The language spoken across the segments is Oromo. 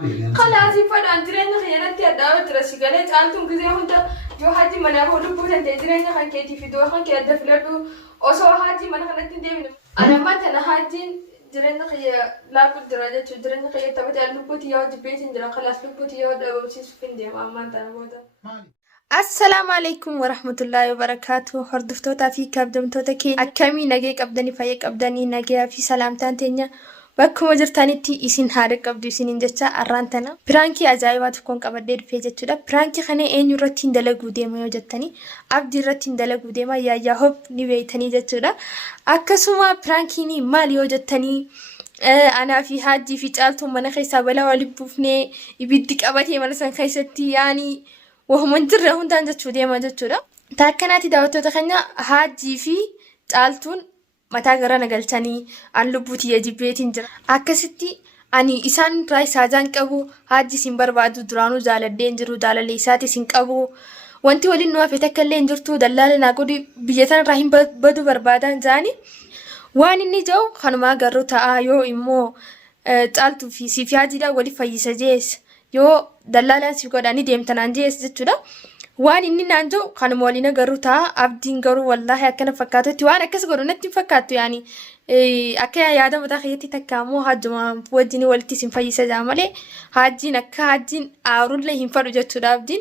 خلاص يفضل أنجرينا خيانتي أداوة دراسي قالت أنتم كذا هندا جو حاجي من أبو لبوس أنت أنجرينا خان كيتي في دوا خان كيدا فلادو أو حاجي من خانت ديمنا أنا ما تنا حاجي جرينا خيا لا كل درجة جرينا خيا تبتي اللبوتي يا جبيت إنجرا خلاص لبوتي يا دوا بسيس فين ديم ما تنا بودا السلام عليكم ورحمة الله وبركاته هردفتوتا في كابدمتوتا كي أكامي نجيك أبداني فايك أبداني نجيا في سلامتان تينيا bakkuma jirtanitti isin haadha qabdu isinin jecha arraan tana piraankii ajaa'ibaa tokkoon qabadhee dhufee jechuudha. Piraankii kana eenyu irratti dalaguu deema yoo jettanii abdii irratti dalaguu deema yaayyaa hop ni beeytanii jechuudha. Akkasuma piraankiin maal yoo jettanii anaa fi haajjii fi caaltuun mana keessaa balaa waliin buufnee ibiddi qabatee mana san keessatti yaani wahuman jirre hundaan jechuu deema jechuudha. Taakkanaatti daawwattoota keenya haajjii fi caaltuun mataa gara nagalchanii an lubbuutii yajibeetiin jira. Akkasitti ani isaan irraa isaajaan qabu haajji isin barbaadu duraanuu jaaladheen jiru jaalallee isaati isin qabu. Wanti waliin nu hafe takka illee hin jirtu dallaala naa godhi biyya tana irraa hin badu barbaadan jaani. Waan inni jedhu kanumaa garuu ta'a yoo immoo caaltuu fi siif haajiidhaan waliif fayyisa jees yoo dallaalaan siif godhanii deemtanaan jees jechuudha. Waan inni naan jedhu kanuma waliin agarru ta'a abdiin garuu wallaahi akkana fakkaatutti waan akkas godhu natti fakkaatu yaani akka yaada mataa keetti takka ammoo haajjuma wajjin walitti isin fayyisa jaa malee haajjiin akka haajjiin aarullee hin fadhu jechuudha abdiin.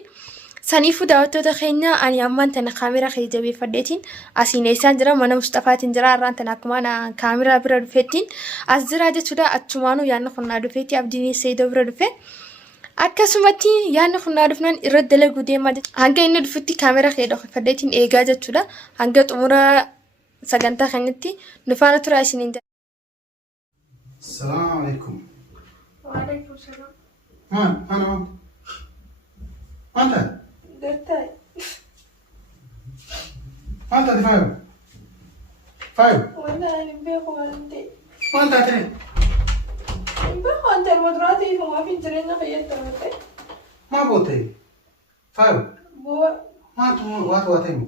Saniifuu daawwattoota keenya ani ammaan tana kaameraa kee jabeeffadheetiin asiin eessaan jira mana Mustafaatiin jira arraan tana akkuma kaameraa bira dhufeettiin as jira jechuudha achumaanuu yaadna kunnaa dhufeetti abdiin seedoo bira dhufe. Akkasumatti yaadni kunnaa dhufnaan irra dalaguu deemaa hanga inni dhufutti kaameraa kee dhokfadheetiin eegaa jechuudha. Hanga xumura sagantaa keenyatti nu faana turaa isiniin jedha. Assalaamu alaykum. Wa alaykum salaam. Ana Manta? Dattai. Manta di fayo? Fayo? Wallahi beeku walante. Manta tene? beeku ante madrati huma fi jireenya fayyadta mate. Ma bote? Fayo? Bu'a. Matu watani?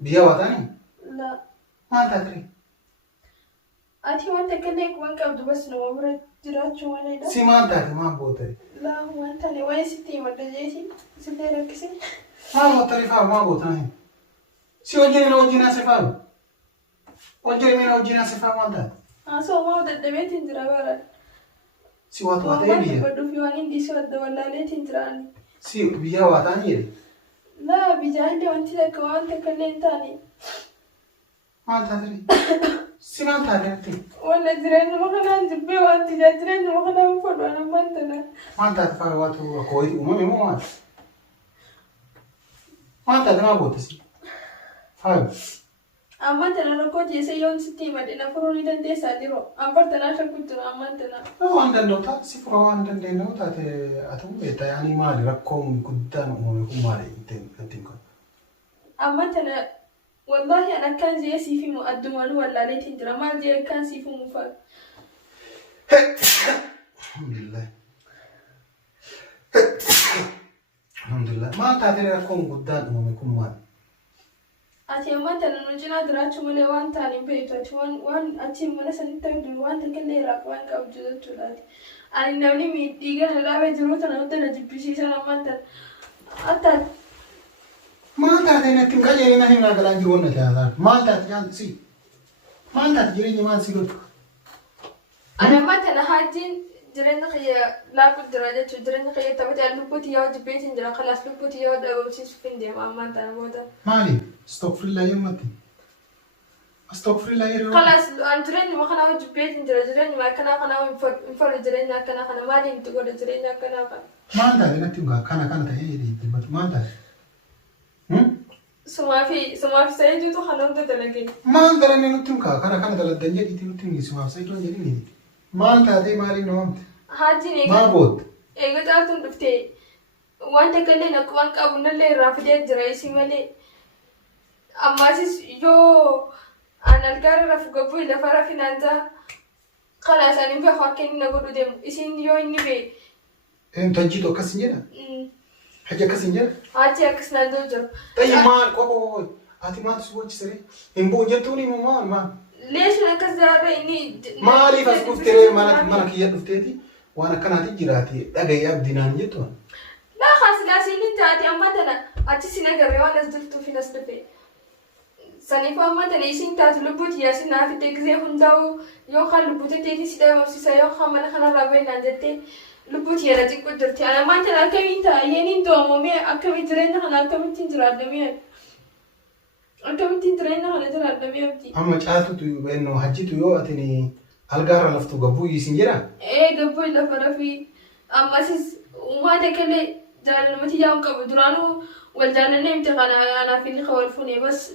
Biya watani? La. Manta tene? Ati wanta kale kuwan qabdu bas nama bira jiraachuu malee Si manta ma bote? La wanta ne wayi sitti madda jeeti sitti rakkisi. Ma bote fayo ma botani? Si wajjin na wajjin ase fayo? Wajjin na wajjin ase fayo manta? So ma daddabeetiin jira bara. Si watu watani biya? Baddu fi waan indi si wadda wallaaleetiin jiraan. Si biya watani yeri? La bijaahillee wanti takka waan takka illee hin taane. Manta tene? Si manta tene? Walla jireenyuma kanaan jibbee waan tajaajileenyuma kanaan fodhu ana mantana. Manta fayo watu kooti umame mo manta? Manta tene ma bote si? Fayo? Amantana rakkoo jeesee yoon sitti himadhina furuu ni dandeessaa jiru. Ambartanaa shakku jiru amantana. Waan danda'u si fura waan dandeenyu taate atu beektaa yaani maali rakkoon guddaan uumame kun maali ittiin kun? Amantana wallahi an akkaan jee siif himu addumaanuu wallaaleetiin jira. Maal jee akkaan siif himu fa'a? Alhamdulillah. Alhamdulillah. Maal taatee rakkoon guddaan uumame kun maali? Ati amantana nu cinaa jiraachuu malee waan taane hin beektu. Ati waan achiin mana sanitti abduu waan takka illee irraa waan qabdu jechuudhaati. Ani namni miidhiiga na dhaabee jiru tana hunda na jibbisiisan amantana. Attaati. Maal taatee natti hin qajeelina hin ragalaan jiru wanna taa'aa? Maal taate jaanti si? Maal taate jireenya maal si godhu? Ani amantana haajjiin jireenya kiyya laafuu jira jechuudha. Jireenya kiyya taphatee lubbuutii yoo jibbeetiin jira. Kalaas lubbuutii yoo dhabamsiisuuf hin deema amantana booda. Maali? Stock free laayee matti? Stock free laayee yoo? Kalaas an jireenyuma kanaa jibbeetiin jira. Jireenyuma akkanaa kanaa hin fudhu jireenya akkanaa kana maaliin itti godha jireenya akkanaa kana? Maal taate natti hin kana ta'ee dubbatu maal taate? Sumaafi sa'iiduutu kana hunda dalagee. Maal dalagee nutti hin kana daladdan jedhiiti nutti hin sumaaf sa'iiduu jedhini. Maal taatee maaliin namamte? Haajjiin eega. Maal bootte? Eega caaltuun dhuftee waan takka illee naqqumaan qabu nallee irraa fidee jira isii malee. Ammaasis yoo an algaara rafu gabbuu lafa rafinantaa kalaa isaanii beeku akka inni na godhu deemu isiin yoo inni bee. Tajjiitu akkas hin jedha? Hajji akkas hin jedha? Hajji akkas naannoo jira. Ta'ii maal qofa ati maaltu si wajjisiree? Hin bu'u jettuun himu maal? Leessuun akkas jaarra inni. Maaliif as dhuftere mana kiyya dhufteeti? وانا كانت جراتي دغاي ابدي نان جتو لا خلاص لا سيني تاتي أما تنا أتشي نجري وانا زدت في ناس دفي سني فما تنا يسين تات لبوت ياسين نافي تكزي هنداو يوم خال لبوت تيجي سيدا وسيسا يوم خال من خنا رابين نادتي لبوت يراتي قدرتي أنا ما تنا كمين تا ينين تو مامي أكمل ترين خنا أكمل تنجراد دمية أكمل تنجرين خنا تجراد دمية بتي اما جاتو تو بينو حجيتو يو اتني الغار لفتو غبو يسنجرا إيه قبل لفرافي أما سيس وما تكلي جال ما تيجي أنك بدرانو والجال نيم تقنا أنا في اللي خوالفوني بس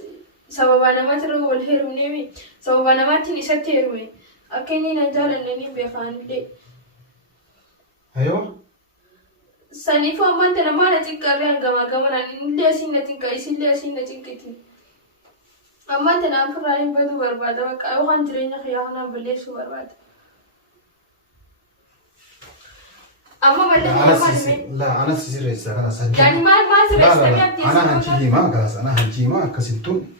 سبب أنا ما ترى والهيرو نيمي سبب أنا ما تني ستيروي أكني نجال نيم بيخان لي ايوه سني فما تنا ما نتكرر عن جما نلي أسين نتكلم إسلي أسين نتكلم أما تنا فرايم بدو برباد وك أو خان ترينا خيارنا بليش برباد أما ما لا أنا سيسير رئيسة خلاص يعني ما لا أنا هنجي ما خلاص أنا هنجي ما كسبتون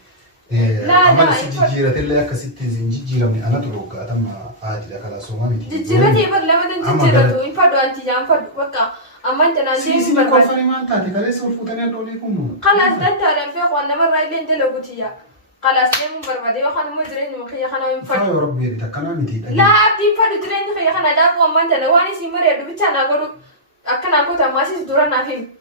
أما سجيرة اللي كسبت زنجيرة من أنا تروك أتم عادي خلاص وما متي جيرة تبر لما تنجيرة إن فدوا أنت جام فد وكا أما أنت نازل سيسي بقول فني ما أنت هتي خلاص وفوتني أدولي كم خلاص ده تعرف يا أخوان لما رايلين دلوا قتيا خلاص ليه برباد يا أخوان مدرين وخيا خنا ينفد يا ربي تكنا متي لا أبدي فد درين خيا خنا ده وما أنت لواني سيمر يدو بتشانا قولو أكن أكو تماسيس دورا نافين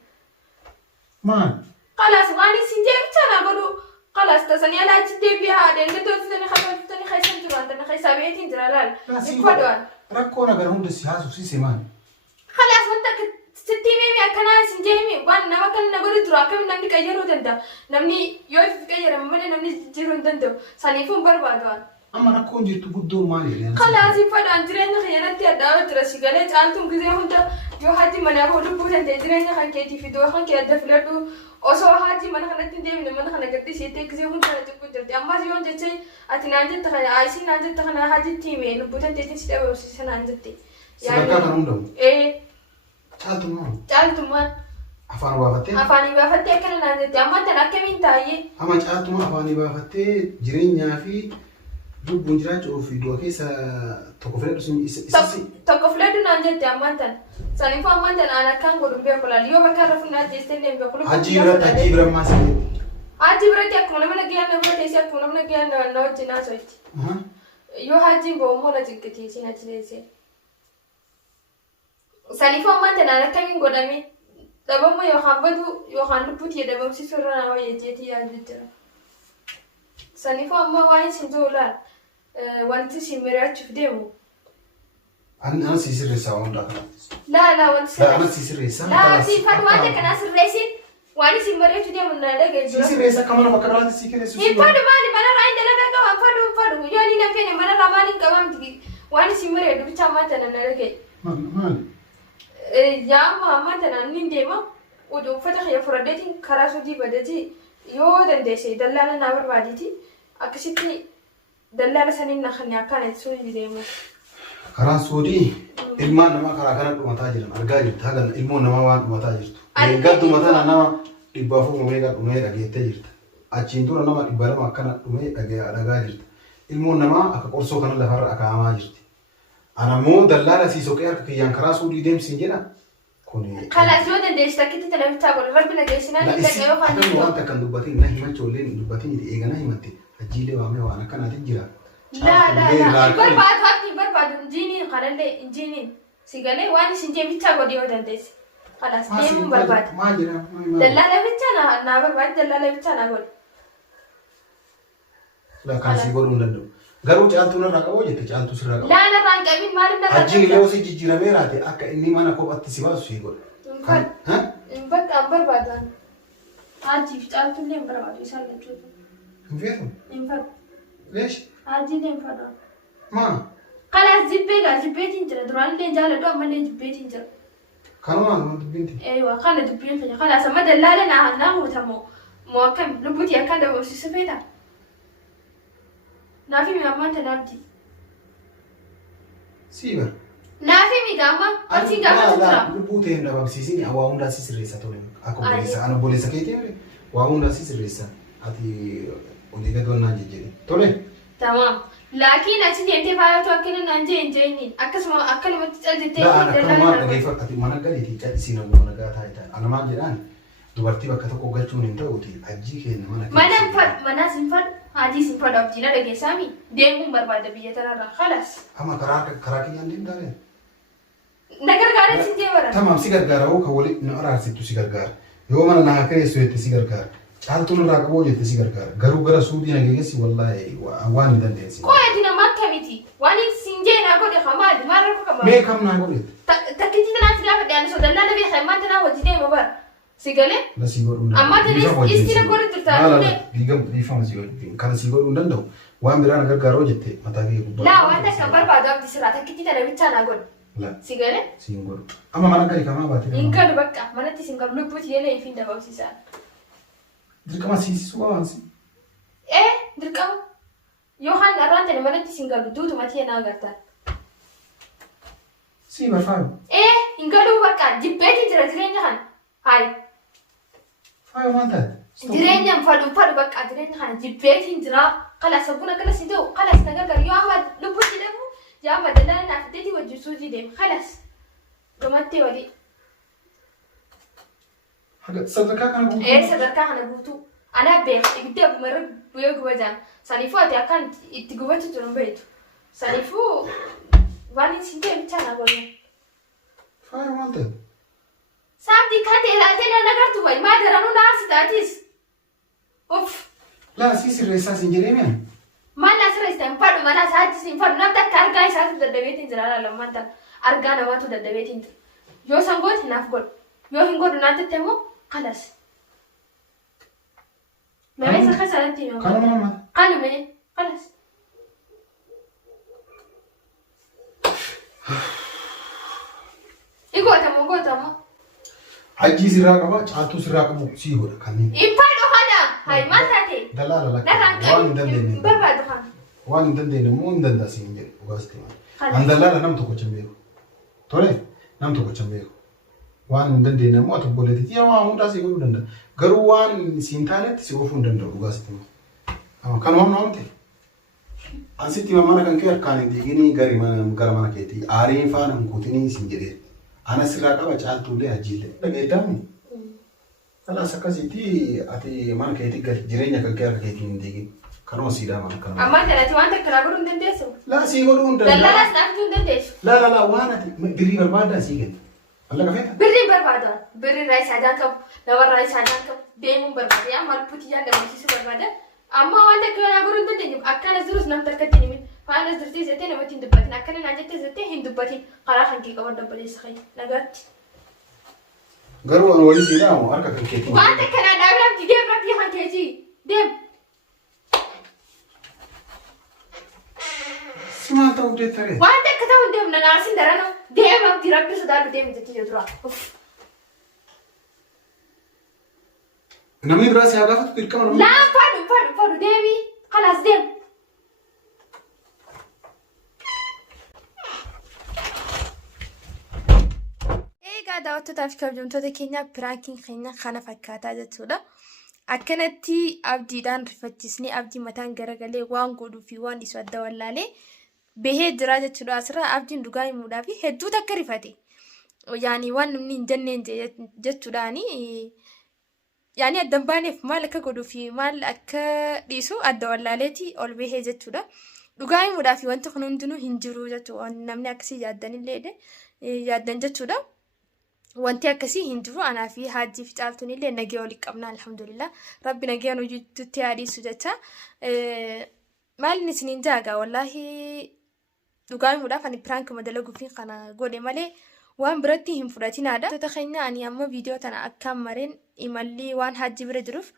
ما خلاص واني سنجي بتشانا قولو خلاص تسني على جدي بيها دين توني خاطر خايسن جوان تنا خايسا بيتين جرالال يفدوان ركونا غيرهم دسياس وسيسي مان خلاص وانت ستي ميمي أكنا سنجي مي وان نما كان نقول ترى كم نمني كيرو تندا نمني يوف كيرو ممن نمني جيرو تندو سنيفون بربادوان أما ركون جيت بدور مالي خلاص يفدوان جرين خيانة تياداو ترى شغلة جالتم كذا هوندا يو هاتي منا بقول بوزن تجرين خان كيتي في دوا خان كيدا فلاتو أوسو هاتي منا خان تندي من منا خان قدي سيتي كذا هوندا تقول جرتي أما زيون جتشي أتنانجت تخنا عايشين نانجت تخنا هاتي تيمي نبوتن تيجي سيدا وسيسنا نانجتي سبكا كنوندو إيه جالتم ما أفاني بافتي أكنا نانجتي أما تنا كمين تايي أما جالتم ما أفاني بافتي جرين يافي دو بنجراج أو في دوا كيسا تكفلت اسمي تكفلت نانجتي أما تن سنيفو أما تن أنا كان قولون بيقولا ليو بكارفنا جيستن بيقولوا هجيبرا ما سيد هجيبرا تأكلنا من جيان نبغى تيسي أكلنا من جيان نوجنا سويت يو هجيب بومولا تيجي سينا تيجي سنيفو أما تن أنا كمين قدامي دابا يو خبدو يو خانبوتي دابا مسيسورنا ويجيتي يا جدرا سنيفو أما واين سنجولا وانت سيمرات تفديمو أنا سيسير ريسا واندا لا وانت لا أنا سيسير ريسا لا سي فاتوانت كنا سريسين واني سيمرات تفديمو نادا جيجو سيسير ريسا كمان بكرات سيكري سوسي إيه فادو مالي مانا راين دلنا كمان فادو يوني نفيني مانا راماني كمان تجي واني سيمرات بيتشاما تنا نادا جي مالي يا ما تنا نينديما ودو فتح يا فردتين كراسو دي بدتي يو دندسي دلانا نابر باديتي أكشتي دلالة سنين نخني أكانت سوي ديما كران سودي إلمان نما كرا كانت متاجر أرجع هذا إلمون نما وان متاجر قد مثلا نما إبافو مميغا جيتاجر أشيندورا نما إبارة ما كانت مميغا أرجع إلمون نما أكورسو كان لفر أكاماجر أنا مو دلالة سيسوكير كي ينكرا سودي ديم سينجنا كوني خلاص يو دندس تكتي تلام تقول ربنا جيسنا نتلاقي يو خاني أنا وانت كان دبتين نهي ما تقولين دبتين دي إيجا نهي متى أجيلي وامي وانا كان أتجرا لا برباد جيني قرنلي جيني سيجالي واني سنجي بيتا غودي ودندس خلاص ديم برباد ما جرا دلالة بيتا نا برباد دلالة بيتا نا غود لا كان سيقولون لندو غارو جالتو نراقا وجه جالتو سراقا لا أنا رانك أمين مالنا أجيني لو سيجي جيرا ميراتي أكا إني ما نكوب أتسيبا سيقول ها بك برباد هاجي جالتو لين برباد يسال نشوف مفيتهم ليش هاجي لين فدا ما خلاص جبيتين ترى دران لين جاله دو من جبيتين ترى كانوا ما بنتي ايوه خلنا جبيتين خلاص ما دلالنا ناهو تمو مو كم لبوتي كان ده بس سفيدا نافي مي أما تنابدي سيبا نافي مي كاما أنتي كاما ترى لا لبوتي هنا بمسيسيني أو أوندا سيس ريسا تولين أكو بوليسا أنا بوليسا كيتي وأوندا سيس ريسا أتي وديك دونا جيجي تولين تمام لكن أشتي أنت فاهم أكلنا أنجي إنجيني أكسما أكل ما تجلدتي لا أنا كل ما أجي فقط ما نقدر يتجد سينا وما نقدر هاي أنا ما جيران dubartii bakka tokko galchuun hin ta'uti hajjii keenya mana sinfad hajii sinfad abdiina dhageessaami deemuun barbaada biyya tanarraa khalas ama karaa kiyyaan deem gaareen na gargaara si deebara tamaam si gargaara hoo kan wali na araarsittu si gargaara yoo mana na hakeessu jette si gargaara caaltuun irraa qaboo jette si gargaara garuu gara suudii na geessi wallaahi waan hin dandeessi qoyati nama akkamiti waan sinjee naa godhe khamaadi maarra ko kama mee kam naa godhe takkiti tanaa si gaafa dhaane so dallaa nabi khaymaan tanaa hojii deema bara sigale la si godhu amma tanis istina godhu tirtaale digam difama si godhu kan si godhu danda'u waan biraan gargaaroo jette mataa kee gubbaa laa waan takka barbaadu abdi sirraa takkiti tana bichaa naa godhu la sigale si godhu amma mana gadi kamaa baate hin gadu bakka manatti sin gab lubbuti yelee ifin dabamsiisaa dirqama siisisuu waansi dirqama yookaan arraantani manatti sin gabdu duutumatti naa agartaan si barfaadu hin gadu bakka jibbeeti jira jireenya kana hai faayo waan taate jireenyaan fadhu bakka jireenya kana jibbeetiin jira kalas sabbuna kalas ta'u kalas na gargaar yoo amma lubbutti dhabu yaa amma dallaa naaf deetii wajjin suutii deema kalas dhumattee walii sadarkaa kana guutuu sadarkaa kana guutuu anaa beeka ibidda gumarra bu'ee gubajaan saniifuu ati akkaan itti gubachu jiru beektu saniifuu waan isin deemichaa na godhan faayo waan taate sabdi kate laatee na nagartu bai maa daranuu na arsitaatis uff laa si sirreessaa sin jedheemeen maal asirreessan fadhu mana isaatti sin fadhu namni akka argaa isaatu daddabeetiin jira lalammaan tan argaa namaatu daddabeetiin jira yoo san goote naaf godhu yoo hin godhu naan tette immoo kalas namni isa kasanatti yoo kanuma kanume kalas igootamoo hajjii sirraa qaba caaltuu sirraa qabu sii godha kanneen infadhu kana hai maal taate dalaala lakka waan hin dandeenye barbaadu kana waan hin dandeenye immoo hin danda'a siin jedhe dhugaasti an dalaala nam tokko chin beeku tole nam tokko chin beeku waan hin dandeenye immoo ati obboleetitti yaa waan hundaa sii godhuu danda'a garuu waan siin taanetti si oofuu hin danda'u dhugaasti kanuma namte asitti mana kan kee harkaan hin diiginii gara mana keetii aariin faana hin kuutinii siin jedhee ana sirraa qaba caaltuullee hajjiillee dhageeddamu kalaas akkasitti ati mana keetii gadi jireenya kan kee harka keetiin hin diigin kanuma siidaa mana kanuma amma jalatti waan takka naa godhuu hin dandeessu laa sii godhuu hin danda'a daldalaas naaftuu hin dandeessu laa waan ati birrii barbaadaa sii kenna allaqa feeta birrii barbaada birrii irraa isaadaan qabu namarraa isaadaan qabu deemuun barbaada yaa malpuuti yaa dabalchiisuu barbaada amma waan takka naa godhuu hin dandeenye akkanas jirus namni takkatti hin himin faanas dirtii zettee namatti hin dubbatin akkana naan jettee zettee hin dubbatin karaa kan kee qaban dabbaleessa kayya nagaatti. Garuu an walii siidhaamu harka kan keetiin. Waan takka naa dhaabinaaf jigee biratti kan keetii deem. Si maal ta'uu deettaree? Waan takka ta'uu hin deemna naarsin darana deemamti rabbi sodaadhu deemi jettee dura. Namni biraa si haa gaafatu dirqama namni. Laa fadhu deemi kalaas deemu. daawwattootaaf kabajamtoota keenya piraankiin keenya kana fakkaataa jechuudha. Akkanatti abdiidhaan rifachiisnee abdii mataan garagalee waan godhuu fi waan isu adda wallaalee bahee jira jechuudha. Asirraa abdiin dhugaa himuudhaa fi hedduu takka rifate. Yaani waan namni hin jenneen jechuudhaani yaani addan baaneef maal akka godhuu fi maal akka dhiisu adda wallaaleeti ol bahee jechuudha. Dhugaa himuudhaa fi wanti kun hundinuu hin jiru jechuudha. Namni akkasii yaaddanillee yaaddan jechuudha. Wanti akkasii hin jiru anaa fi haajjii fi caaltuun illee nagee waliin qabna alhamdulillah rabbi nagee nu jirutti yaadisu jecha maalin isiniin jaagaa wallaahi dhugaa himuudhaaf ani piraank madalaguu fi kana godhe malee waan biratti hin fudhatinaadha. Toota keenya ani ammoo viidiyoo tana akkaan mareen imalli waan haajjii bira jiruuf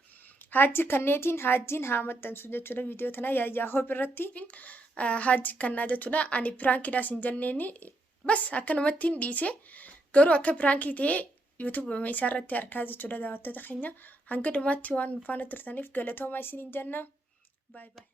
haajjii kanneetiin haajjiin haa maxxansu jechuudha. Viidiyoo tana yaayyaa hobirratti haajjii kannaa jechuudha. Ani piraankiidhaas hin jenneeni bas akkanumatti hin dhiise. Garuu akka pirankii ta'ee YouTube isaarratti argaa jechuudha daawwattoota keenya hanga dhumaatti waan faana turtaniif galatoomaa isiniin jenna. Bye bye.